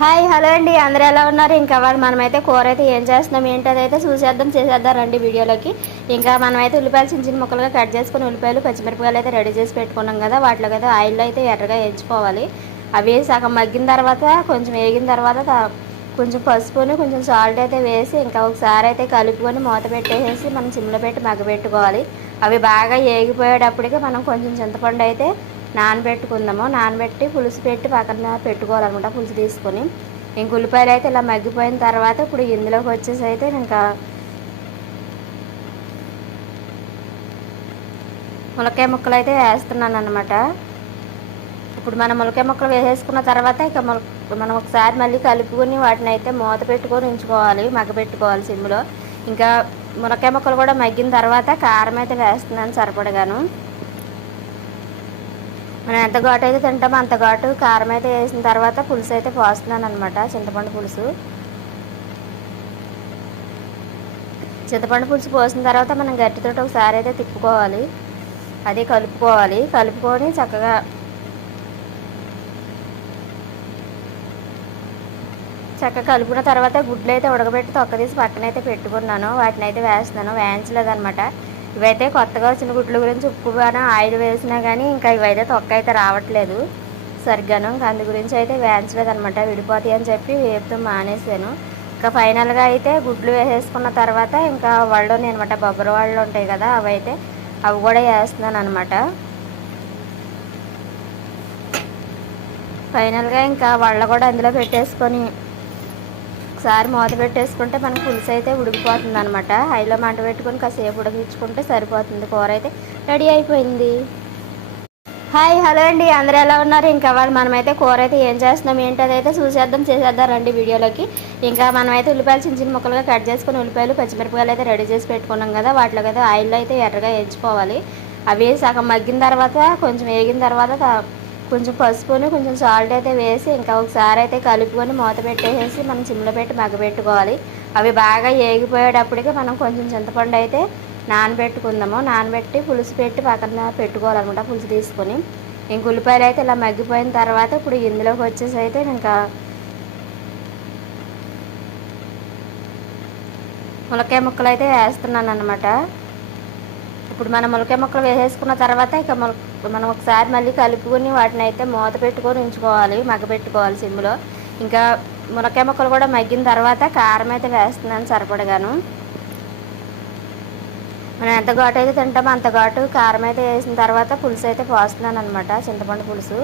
Hi hello అండి. అందరూ ఎలా ఉన్నారు? ఇంకా వాళ్ళు మనమైతే కూర అయితే ఏం చేస్తున్నాం ఏంటది అయితే చూసేద్దాం చేసేద్దాం రండి వీడియోలోకి. ఇంకా మనమైతే ఉల్లిపాయలు చిన్న చిన్న ముక్కలుగా కట్ చేసుకుని ఉల్లిపాయలు పచ్చిమిరపకాయలు అయితే రెడీ చేసి పెట్టుకున్నాం కదా. వాటిలో అయితే ఆయిల్లో అయితే ఎర్రగా ఎంచుకోవాలి అవి సగం మగ్గిన తర్వాత కొంచెం వేగిన తర్వాత కొంచెం పసుపుని కొంచెం సాల్ట్ అయితే వేసి ఇంకా ఒకసారి అయితే కలుపుకొని మూత పెట్టేసి మనం సిమ్లో పెట్టి మగ్గబెట్టుకోవాలి అవి బాగా ఏగిపోయేటప్పటికి మనం కొంచెం చింతపండు అయితే నానబెట్టుకుందాము. నానబెట్టి పులుసు పెట్టి పక్కన పెట్టుకోవాలన్నమాట పులుసు తీసుకొని. ఇంక ఉల్లిపాయలు అయితే ఇలా మగ్గిపోయిన తర్వాత ఇప్పుడు ఇందులోకి వచ్చేసి అయితే ఇంకా ములకాయ ముక్కలు అయితే వేస్తున్నాను అనమాట ఇప్పుడు మనం ములకాయ ముక్కలు వేసేసుకున్న తర్వాత ఇక మనం ఒకసారి మళ్ళీ కలుపుకొని వాటిని అయితే మూత పెట్టుకొని ఉంచుకోవాలి మగ్గపెట్టుకోవాలి సిమ్లో ఇంకా మునక్కాయ ముక్కలు కూడా మగ్గిన తర్వాత కారం అయితే వేస్తున్నాను సరిపడగాను. మనం ఎంత ఘాటు అయితే తింటామో అంత ఘాటు కారం అయితే వేసిన తర్వాత పులుసు అయితే పోస్తున్నాను అనమాట చింతపండు పులుసు. చింతపండు పులుసు పోసిన తర్వాత మనం గట్టితో ఒకసారి అయితే తిప్పుకోవాలి. అది కలుపుకోవాలి. కలుపుకొని చక్కగా చక్కగా కలుపుకున్న తర్వాత గుడ్లు అయితే ఉడకబెట్టి తొక్క తీసి పక్కన అయితే పెట్టుకున్నాను. వాటిని అయితే వేస్తున్నాను. వేయించలేదన్నమాట. ఇవైతే కొత్తగా వచ్చిన గుడ్ల గురించి ఉప్పుగాను ఆయిల్ వేసినా కానీ ఇంకా ఇవైతే తొక్క అయితే రావట్లేదు. సరిగ్గాను ఇంకా అందు గురించి అయితే వేయించలేదు అనమాట విడిపోతాయి అని చెప్పి వేపుతూ మానేసాను ఇంకా ఫైనల్గా అయితే గుడ్లు వేసేసుకున్న తర్వాత ఇంకా వాళ్ళు అనమాట బొబ్బరి వాళ్ళు ఉంటాయి కదా అవి అయితే అవి కూడా వేస్తున్నాను అనమాట ఫైనల్గా ఇంకా వాళ్ళ కూడా అందులో పెట్టేసుకొని ఒకసారి మూత పెట్టేసుకుంటే మనకు పులుసు అయితే ఉడికిపోతుంది అనమాట హైలో మంట పెట్టుకొని కాసేపు ఉడికించుకుంటే సరిపోతుంది. కూర అయితే రెడీ అయిపోయింది. హాయ్ హలో అండి. అందరూ ఎలా ఉన్నారు? ఇంకా వాళ్ళు మనమైతే కూర అయితే ఏం చేస్తున్నాం ఏంటది అయితే చూసేద్దాం చేసేద్దాం రండి వీడియోలోకి. ఇంకా మనమైతే ఉల్లిపాయలు చిన్న చిన్న ముక్కలుగా కట్ చేసుకుని ఉల్లిపాయలు పచ్చిమిరపకాయలు అయితే రెడీ చేసి పెట్టుకున్నాం కదా. వాటిలో అయితే ఆయిల్లో అయితే ఎర్రగా ఎంచుకోవాలి అవి సగం మగ్గిన తర్వాత కొంచెం వేగిన తర్వాత కొంచెం పసుపుని కొంచెం సాల్ట్ అయితే వేసి ఇంకా ఒకసారి అయితే కలుపుకొని మూత పెట్టేసి మనం సిమ్లో పెట్టి మగ్గబెట్టుకోవాలి అవి బాగా ఏగిపోయేటప్పటికి మనం కొంచెం చింతపండు అయితే నానబెట్టుకుందాము. నానబెట్టి పులుసు పెట్టి పక్కన పెట్టుకోవాలన్నమాట పులుసు తీసుకొని. ఇంక ఉల్లిపాయలు అయితే ఇలా మగ్గిపోయిన తర్వాత ఇప్పుడు ఇందులోకి వచ్చేసి అయితే ఇంకా ములక్కాయ ముక్కలు అయితే వేస్తున్నాను అనమాట ఇప్పుడు మనం ములకాయ ముక్కలు వేసేసుకున్న తర్వాత ఇక మనం ఒకసారి మళ్ళీ కలుపుకొని వాటిని అయితే మూత పెట్టుకొని ఉంచుకోవాలి మగ్గపెట్టుకోవాలి సిమ్లో. ఇంకా ములకాయ ముక్కలు కూడా మగ్గిన తర్వాత కారం అయితే వేస్తున్నాను సరిపడగాను. మనం ఎంత ఘాటు అయితే తింటామో అంత ఘాటు కారం అయితే వేసిన తర్వాత పులుసు అయితే పోస్తున్నాను అనమాట చింతపండు పులుసు.